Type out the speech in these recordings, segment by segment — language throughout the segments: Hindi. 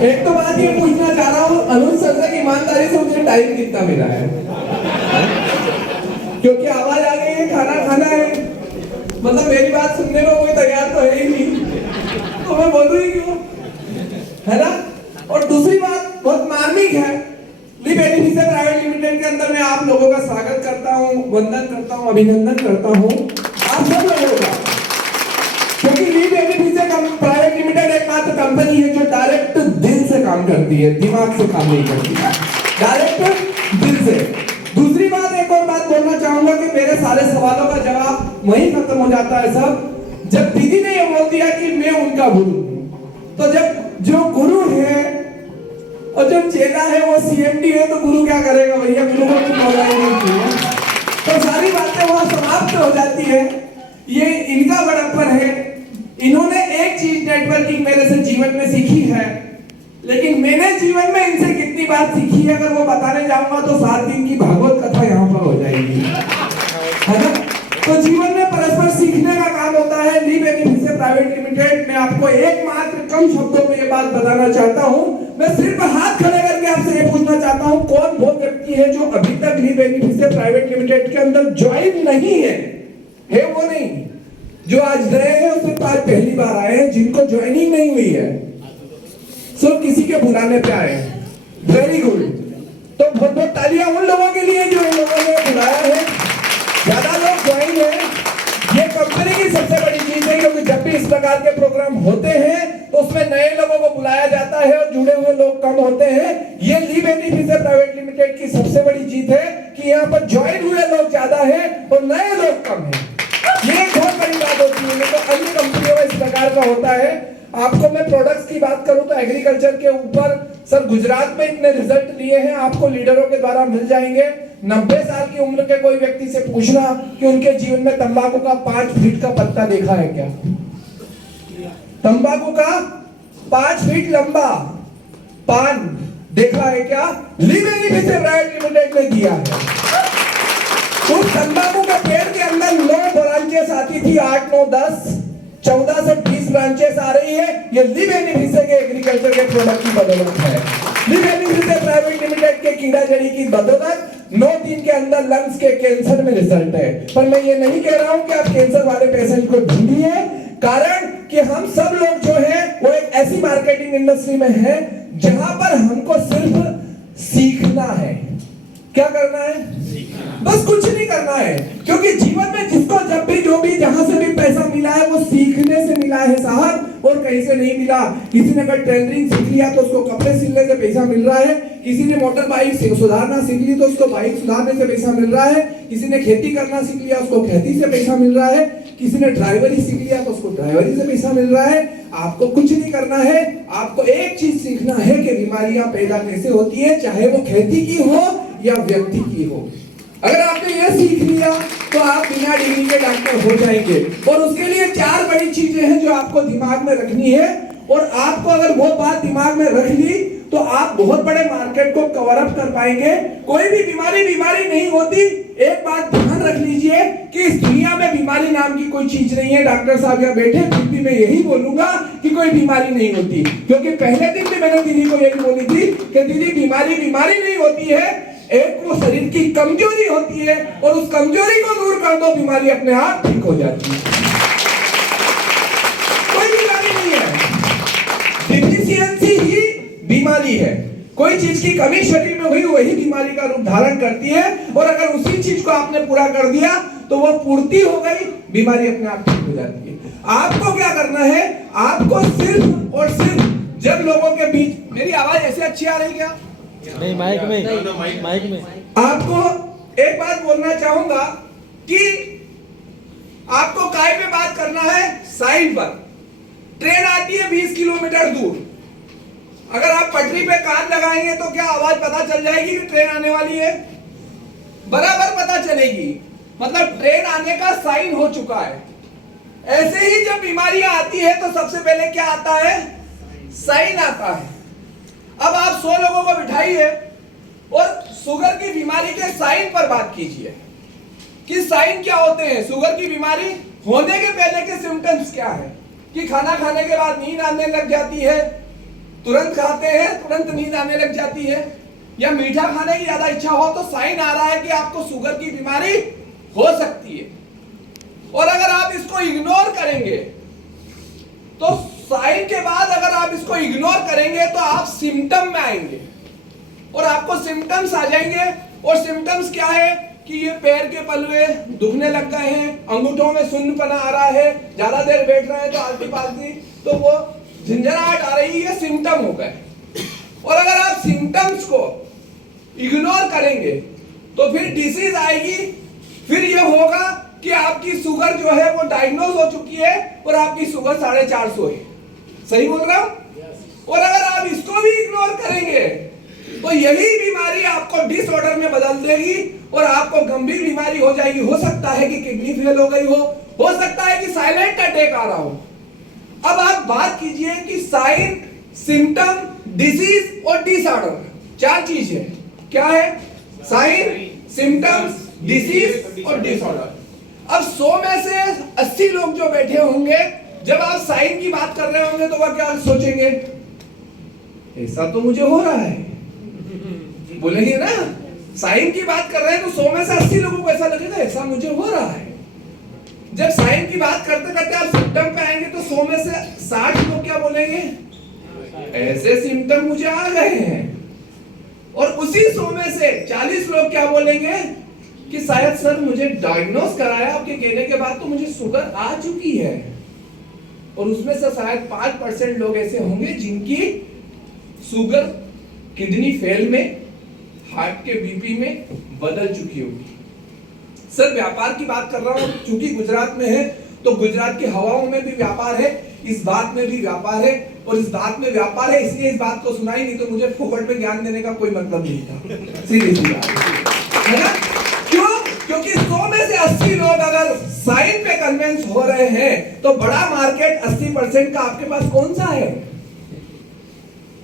एक तो बात ये पूछना चाह रहा हूँ अनुज सर से ईमानदारी से मुझे टाइम कितना मिला है, क्योंकि आवाज आ गई है खाना खाना है, मतलब मेरी बात सुनने को कोई तैयार तो है ही नहीं, तो मैं बोलूँ ही क्यों, है ना। और दूसरी बात बहुत मार्मिक है, ली बेनिफिशियल प्राइवेट लिमिटेड के अंदर मैं आप लोगों का स्वागत करता हूँ, वंदन करता हूँ, अभिनंदन करता हूँ आप सब लोगों का, क्योंकि ली बेनिफिशियल प्राइवेट लिमिटेड एकमात्र कंपनी है जो डायरेक्ट दिल से काम करती है, दिमाग से काम नहीं करती है, डायरेक्ट दिल से। दूसरी बात, एक और बात बोलना चाहूंगा कि मेरे सारे सवालों का जवाब वहीं खत्म हो जाता है सब जब दीदी ने ये बोल दिया कि मैं उनका गुरु हूं। तो जब जो गुरु है और जो चेला है वो सीएमडी है, तो गुरु क्या करेगा भैया, गुरु को कुछ बोलना ही नहीं चाहिए, तो सारी बातें वहां समाप्त हो जाती है। ये इनका बड़प्पन है, इन्होंने एक चीज नेटवर्किंग मेरे से जीवन में सीखी है, लेकिन मैंने जीवन में इनसे कितनी बात सीखी है अगर वो बताने जाऊंगा तो 7 दिन की भागवत कथा यहाँ पर हो जाएगी, है ना। तो जीवन में परस्पर सीखने का काम होता है। ली बेनिफिशियल प्राइवेट लिमिटेड, मैं आपको एकमात्र कम शब्दों में ये बात बताना चाहता हूँ, मैं सिर्फ हाथ खड़े करके आपसे ये पूछना चाहता हूँ, कौन वो व्यक्ति है जो अभी तक ली बेनिफिशियल प्राइवेट लिमिटेड के अंदर ज्वाइन नहीं है वो नहीं, जो आज नए हैं उससे आज पहली बार आए हैं, जिनको ज्वाइनिंग नहीं हुई है, सिर्फ किसी के बुलाने पे आए हैं, वेरी गुड। तो बहुत बहुत तालियां उन लोगों के लिए जो इन लोगों ने बुलाया है, ज्यादा लोग ज्वाइन है, ये कंपनी की सबसे बड़ी चीज है, क्योंकि जब भी इस प्रकार के प्रोग्राम होते हैं तो उसमें नए लोगों को बुलाया जाता है और जुड़े हुए लोग कम होते हैं। ये ली बेनिफिशियल प्राइवेट लिमिटेड की सबसे बड़ी जीत है कि यहाँ पर ज्वाइन हुए लोग ज्यादा है और नए लोग कम है, ये बहुत बड़ी बात होती है। तो अन्य कंपनियों में इस प्रकार का होता है। आपको मैं प्रोडक्ट्स की बात करूं तो एग्रीकल्चर के ऊपर सर गुजरात में इतने रिजल्ट लिए हैं, आपको लीडरों के द्वारा मिल जाएंगे। 90 साल की उम्र के कोई व्यक्ति से पूछना कि उनके जीवन में तंबाकू का 5 फीट का पत्ता देखा है क्या, तंबाकू का 5 फीट लंबा पान देखा है क्या, ली बेनिफिशियल प्राइवेट लिमिटेड ने दिया है। उस तंबाकू के पेड़ के अंदर 9 ब्रांचेस आती थी, 8, 9, 10, 14 से 20 ब्रांचेस आ रही है, ये ली बेनिफिशियल के एग्रीकल्चर के प्रोडक्ट की बदौलत है। ली बेनिफिशियल प्राइवेट लिमिटेड के कीड़ा जड़ी की बदौलत 9 दिन के अंदर लंग्स के कैंसर में रिजल्ट है। पर मैं ये नहीं कह रहा हूं कि आप कैंसर वाले पेशेंट को ढूंढिए, कारण कि हम सब लोग जो है वो एक ऐसी मार्केटिंग इंडस्ट्री में है जहां पर हमको सिर्फ सीखना है। क्या करना है? बस कुछ नहीं करना है, क्योंकि जीवन में जिसको जब भी जो भी जहां से भी पैसा मिला है वो सीखने से मिला है साहब, और कहीं से नहीं मिला। किसी ने अगर टेलरिंग सीख लिया तो उसको कपड़े सिलने से पैसा मिल रहा है, किसी ने मोटर बाइक सुधारना सीख ली तो उसको बाइक सुधारने से पैसा मिल रहा है, किसी ने खेती करना सीख लिया उसको खेती से पैसा मिल रहा है, किसी ने ड्राइवरी सीख लिया तो उसको ड्राइवरी से पैसा मिल रहा है। आपको कुछ नहीं करना है, आपको एक चीज सीखना है कि बीमारियां पैदा कैसे होती है, चाहे वो खेती की हो या व्यक्ति की हो। अगर आपने ये सीख लिया तो आप बिना डिग्री के डॉक्टर हो जाएंगे। और उसके लिए 4 बड़ी चीजें हैं जो आपको दिमाग में रखनी है, और आपको अगर वो बात दिमाग में रख ली तो आप बहुत बड़े मार्केट को कवर अप कर पाएंगे। कोई भी बीमारी नहीं होती। एक बात ध्यान रख लीजिए कि इस दुनिया में बीमारी नाम की कोई चीज नहीं है। डॉक्टर साहब यहाँ बैठे, फिर भी मैं यही बोलूंगा कि कोई बीमारी नहीं होती, क्योंकि पहले दिन भी मैंने दीदी को यही बोली थी कि दीदी बीमारी नहीं होती है, एक वो शरीर की कमजोरी होती है, और उस कमजोरी को दूर कर दो, बीमारी अपने आप ठीक हो जाती है। कोई बीमारी नहीं है, डिफिशियंसी ही बीमारी है। कोई चीज की कमी शरीर में हुई वही बीमारी का रूप धारण करती है, और अगर उसी चीज को आपने पूरा कर दिया तो वो पूर्ति हो गई, बीमारी अपने आप ठीक हो जाती है। आपको क्या करना है? आपको सिर्फ और सिर्फ जब लोगों के बीच, मेरी आवाज ऐसे अच्छी आ रही क्या? नहीं, माइक में आपको एक बात बोलना चाहूंगा कि आपको काय पे बात करना है? साइन पर। ट्रेन आती है 20 किलोमीटर दूर, अगर आप पटरी पे कान लगाएंगे तो क्या आवाज पता चल जाएगी कि ट्रेन आने वाली है? बराबर पता चलेगी, मतलब ट्रेन आने का साइन हो चुका है। ऐसे ही जब बीमारियां आती है तो सबसे पहले क्या आता है? साइन आता है। अब आप 100 लोगों को बिठाइए और शुगर की बीमारी के साइन पर बात कीजिए कि साइन क्या होते हैं। शुगर की बीमारी होने के पहले के सिम्टम्स क्या है? कि खाना खाने के बाद नींद आने लग जाती है, तुरंत खाते हैं, तुरंत नींद आने लग जाती है, या मीठा खाने की ज्यादा इच्छा हो तो साइन आ रहा है कि आपको शुगर की बीमारी हो सकती है। और अगर आप इसको इग्नोर करेंगे तो साइन के बाद अगर आप इसको इग्नोर करेंगे तो आप सिम्टम में आएंगे और आपको सिम्टम्स आ जाएंगे। और सिम्टम्स क्या है कि ये पैर के पलवे दुखने लग गए हैं, अंगूठों में सुन्नपना आ रहा है, ज्यादा देर बैठ रहे हैं तो आलती पालती तो वो झंझनाहट आ रही है, सिम्टम हो गए। और अगर आप सिम्टम्स को इग्नोर करेंगे तो फिर डिसीज आएगी, फिर ये होगा कि आपकी शुगर जो है वो डायग्नोज हो चुकी है और आपकी शुगर 450 है। सही बोल रहा हूं? और अगर आप इसको भी इग्नोर करेंगे तो यही बीमारी आपको डिसऑर्डर में बदल देगी और आपको गंभीर बीमारी हो जाएगी। हो सकता है कि किडनी फेल हो गई हो सकता है कि साइलेंट अटैक आ रहा हो। अब आप बात कीजिए कि साइन, सिम्टम, डिसीज और डिसऑर्डर, 4 चीज है। क्या है? साइन, सिम्टम्स, डिसीज और डिसऑर्डर। अब 100 में से 80 लोग जो बैठे होंगे, जब आप साइन की बात कर रहे होंगे तो वह क्या सोचेंगे? ऐसा तो मुझे हो रहा है, बोलेंगे ना। साइन की बात कर रहे हैं तो 100 में से 80 लोगों को ऐसा लगेगा ऐसा मुझे हो रहा है। जब साइन की बात करते करते आप सिम्टम पे आएंगे तो 100 में से 60 लोग क्या बोलेंगे? ऐसे सिम्टम मुझे आ गए हैं। और उसी 100 में से 40 लोग क्या बोलेंगे कि शायद सर मुझे डायग्नोस कराया आपके कहने के बाद तो मुझे शुगर आ चुकी है। और उसमें से शायद 5% लोग ऐसे होंगे जिनकी शुगर किडनी फेल में, हार्ट के बीपी में बदल चुकी होगी। सर व्यापार की बात कर रहा हूं, चूंकि गुजरात में है तो गुजरात की हवाओं में भी व्यापार है, इस बात में भी व्यापार है। और इस बात में व्यापार है इसलिए इस बात को सुनाई, नहीं तो मुझे फोकट में ज्ञान देने का कोई मतलब नहीं था। सीरियसली है ना? क्यों? क्योंकि 100 में से 80 लोग अगर साइन पे कन्विंस हो रहे हैं तो बड़ा मार्केट 80% का आपके पास कौन सा है?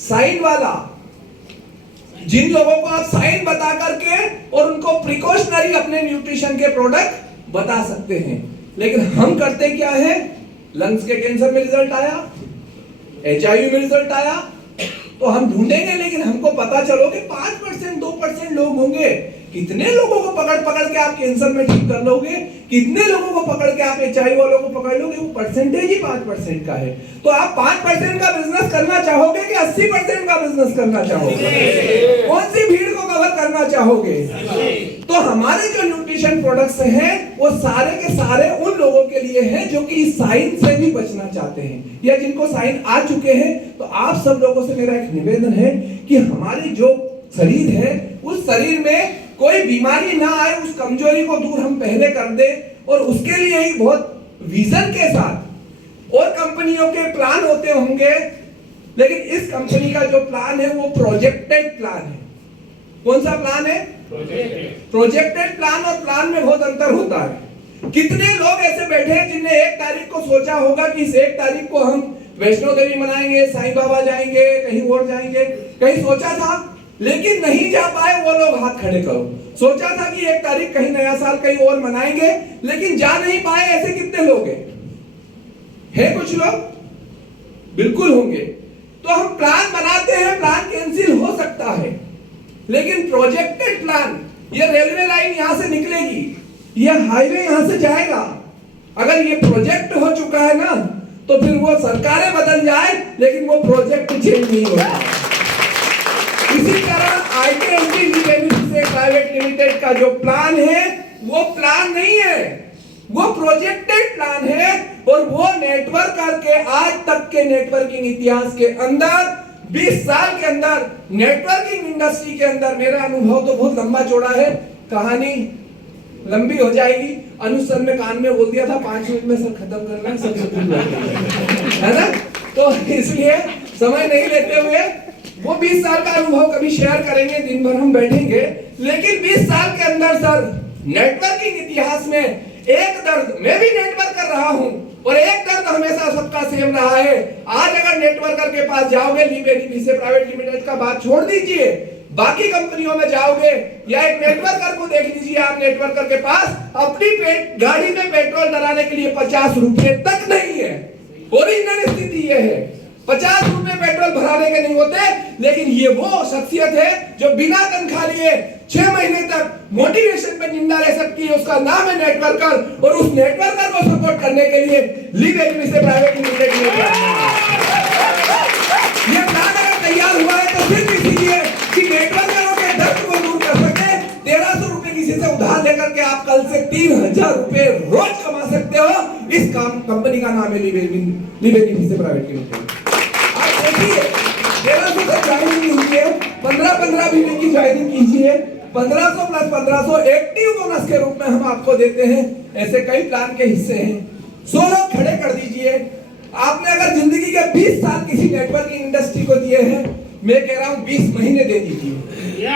साइन वाला। जिन लोगों को आप साइन बता करके और उनको प्रिकॉशनरी अपने न्यूट्रिशन के प्रोडक्ट बता सकते हैं। लेकिन हम करते क्या है? लंग्स के कैंसर में रिजल्ट आया, HIV में रिजल्ट आया, तो हम ढूंढेंगे। लेकिन हमको पता चलो कि 5% 2% लोग होंगे। कितने लोगों को पकड़ पकड़ के आप कैंसर में ठीक कर लोगे? कितने लोगों को पकड़ के आप HIV वालों को पकड़ लोगे? वो परसेंटेज ही 5% का है। तो आप 5% का बिजनेस करना चाहोगे कि 80% का बिजनेस करना चाहोगे? कौन सी भीड़ को कवर करना चाहोगे? तो हमारे जो न्यूट्रिशन प्रोडक्ट्स हैं वो सारे के सारे उन लोगों के लिए हैं जो कि साइन से भी बचना चाहते हैं या जिनको साइन आ चुके हैं। तो आप सब लोगों से मेरा एक निवेदन है कि हमारी जो शरीर है उस शरीर में कोई बीमारी ना आए, उस कमजोरी को दूर हम पहले कर दे। और उसके लिए ही बहुत विजन के साथ और कंपनियों के प्लान होते होंगे, लेकिन इस कंपनी का जो प्लान है वो प्रोजेक्टेड प्लान है। कौन सा प्लान है? प्रोजेक्टेड प्लान और प्लान में बहुत अंतर होता है। कितने लोग ऐसे बैठे हैं जिनने 1 तारीख को सोचा होगा कि इस 1 तारीख को हम वैष्णो देवी मनाएंगे, साईं बाबा जाएंगे, कहीं और जाएंगे, कहीं सोचा था लेकिन नहीं जा पाए। वो लोग हाथ खड़े करो। सोचा था कि 1 तारीख कहीं नया साल कहीं और मनाएंगे लेकिन जा नहीं पाए। ऐसे कितने लोग हैं? कुछ लोग बिल्कुल होंगे। तो हम प्लान बनाते हैं, प्लान कैंसिल हो सकता है, लेकिन प्रोजेक्टेड प्लान, ये रेलवे लाइन यहां से निकलेगी, ये हाईवे यहां से जाएगा। अगर ये प्रोजेक्ट हो चुका है ना तो फिर वो सरकारें बदल जाए लेकिन वो प्रोजेक्ट चेंज नहीं होगा। इसी तरह आईटीएनटी प्राइवेट लिमिटेड का जो प्लान है वो प्लान नहीं है, वो प्रोजेक्टेड प्लान है। और वो नेटवर्क करके आज तक के नेटवर्किंग इतिहास के अंदर 20 साल के अंदर नेटवर्किंग इंडस्ट्री के अंदर, मेरा अनुभव तो बहुत लंबा चौड़ा है, कहानी लंबी हो जाएगी। अनुज सर ने कान में बोल दिया था 5 मिनट में सर खत्म करना है ना, तो इसलिए समय नहीं लेते हुए वो 20 साल का अनुभव कभी शेयर करेंगे, दिन भर हम बैठेंगे। लेकिन 20 साल के अंदर सर नेटवर्किंग इतिहास में एक दर्द, मैं भी नेटवर्क कर रहा हूं और एक दर्द हमेशा सबका सेम रहा है। आज अगर नेटवर्कर के पास जाओगे, लीबेडी से प्राइवेट लिमिटेड का बात छोड़ दीजिए, बाकी कंपनियों में जाओगे या एक नेटवर्कर को देख लीजिए, आप नेटवर्कर के पास अपनी गाड़ी में पेट्रोल डलाने के लिए 50 रुपए तक नहीं है। ओरिजिनल स्थिति यह है, 50 रुपए पेट्रोल टेबल भराने के नहीं होते, लेकिन ये वो शख्सियत है जो बिना तनख्वाह लिए 6 महीने तक मोटिवेशन पे जिंदा रह सकती है। उसका नाम है नेटवर्कर, और उस नेटवर्कर को सपोर्ट करने के लिए लिव एनबीसी प्राइवेट लिमिटेड ने ये प्लान अगर तैयार हुआ है तो सिर्फ इसीलिए कि नेटवर्करों के दर्द को दूर कर सके। 1300 रुपए किसी से उधार लेकर के आप कल से 3000 रुपए रोज कमा सकते हो। इस काम कंपनी का नाम है लिव एनबीसी प्राइवेट लिमिटेड। आप देखिए 1300 से ज्वाइनिंग कीजिए, 15-15 महीने की ज्वाइनिंग कीजिए, 1500 प्लस 1500 एक्टिव बोनस के रूप में हम आपको देते हैं। ऐसे कई प्लान के हिस्से हैं। 100 लोग खड़े कर दीजिए। आपने अगर जिंदगी के 20 साल किसी नेटवर्किंग इंडस्ट्री को दिए हैं, मैं कह रहा हूं 20 महीने दे दीजिए।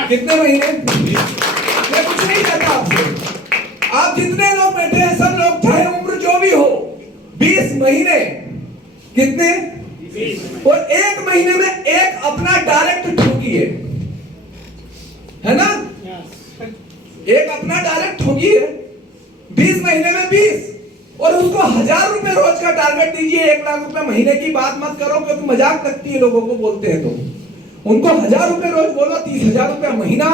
कितने महीने? मैं कुछ नहीं कहता आपसे। आप जितने लोग बैठे हैं सब लोग, चाहे उम्र जो भी हो, 20 महीने कितने? और 1 महीने में एक अपना डायरेक्ट ठोकिए, है ना? एक अपना डायरेक्ट ठोकिए, 20 महीने में 20, और उसको 1000 रुपए रोज का टारगेट दीजिए। 1 लाख रुपए महीने की बात मत करो, क्योंकि मजाक लगती है लोगों को, बोलते हैं तो उनको 1000 रुपए रोज बोलो, 30,000 रुपए महीना।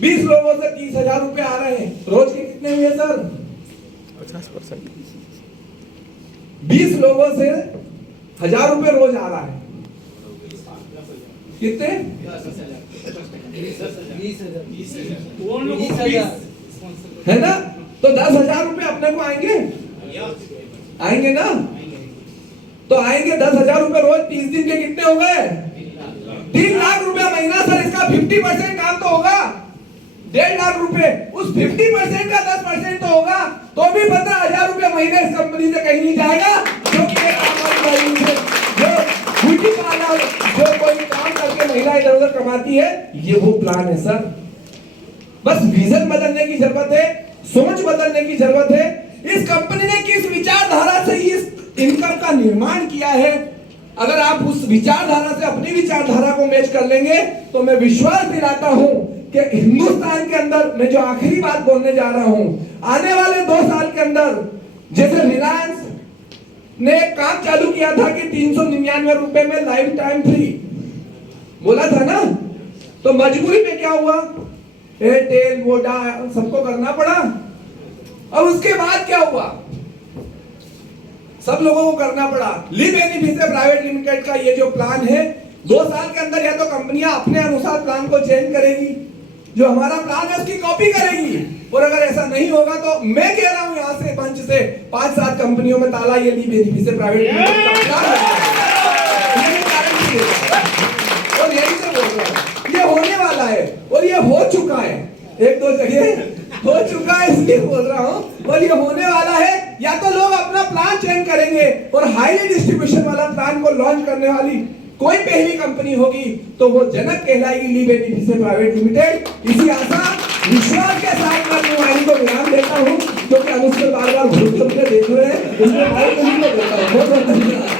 20 लोगों से 30,000 रुपए आ रहे हैं रोज के। कितने हुए सर? 50%। 20 लोगों से 1000 रुपए रोज आ रहा है। कितने? 20,000 है ना? तो 10,000 रुपए अपने को आएंगे, आएंगे ना? तो आएंगे 10,000 रुपए रोज, 30 दिन के कितने हो गए? 3 लाख रुपए महीना। सर इसका 50% काम तो होगा, 1.5 लाख रुपए। उस 50% का 10% तो होगा, तो भी 15,000 रुपए महीने इस कंपनी से कहीं नहीं जाएगा। जो कि एक जो ब्यूटी पार्लर, जो कोई काम करके महिला इधर उधर कमाती है, ये वो प्लान है सर। बस विजन बदलने की जरूरत है, सोच बदलने की जरूरत है। इस कंपनी ने किस विचारधारा से इस इनकम का निर्माण किया है, अगर आप उस विचारधारा से अपनी विचारधारा को मैच कर लेंगे, तो मैं विश्वास दिलाता हूं कि हिंदुस्तान के अंदर, मैं जो आखिरी बात बोलने जा रहा हूं, आने वाले 2 साल के अंदर, जैसे रिलायंस ने एक काम चालू किया था कि 399 रुपए में लाइफ टाइम फ्री बोला था ना, तो मजबूरी में क्या हुआ, एयरटेल वोडा सबको करना पड़ा। अब उसके बाद क्या हुआ, सब लोगों को करना पड़ा। लिव एनबीसी प्राइवेट लिमिटेड का ये जो प्लान है, 2 साल के अंदर या तो कंपनियां अपने अनुसार प्लान को चेंज करेगी, जो हमारा प्लान है उसकी कॉपी करेगी, और अगर ऐसा नहीं होगा तो मैं कह रहा हूं यहां से मंच से 5-7 कंपनियों में ताला ये लिव एनबीसी प्राइवेट लिमिटेड का प्लान है। यही गारंटी है और यही से बोल रहा हूं, ये होने वाला है और ये हो चुका है। 1-2 जगह हो चुका है इसलिए बोल रहा हूं, और ये होने वाला है। या तो लोग अपना प्लान चेंज करेंगे और हाईली डिस्ट्रीब्यूशन वाला प्लान को लॉन्च करने वाली कोई पहली कंपनी होगी, तो वो जनक कहलाएगी, लिव एनबीसी प्राइवेट लिमिटेड। इसी आशा विश्वास के साथ मैं अपनी वाणी को विराम देता हूं, क्योंकि अनुष्का बार-बार घूर घूर के देख रहे हैं, इसलिए मैं देता हूं। बहुत बहुत धन्यवाद।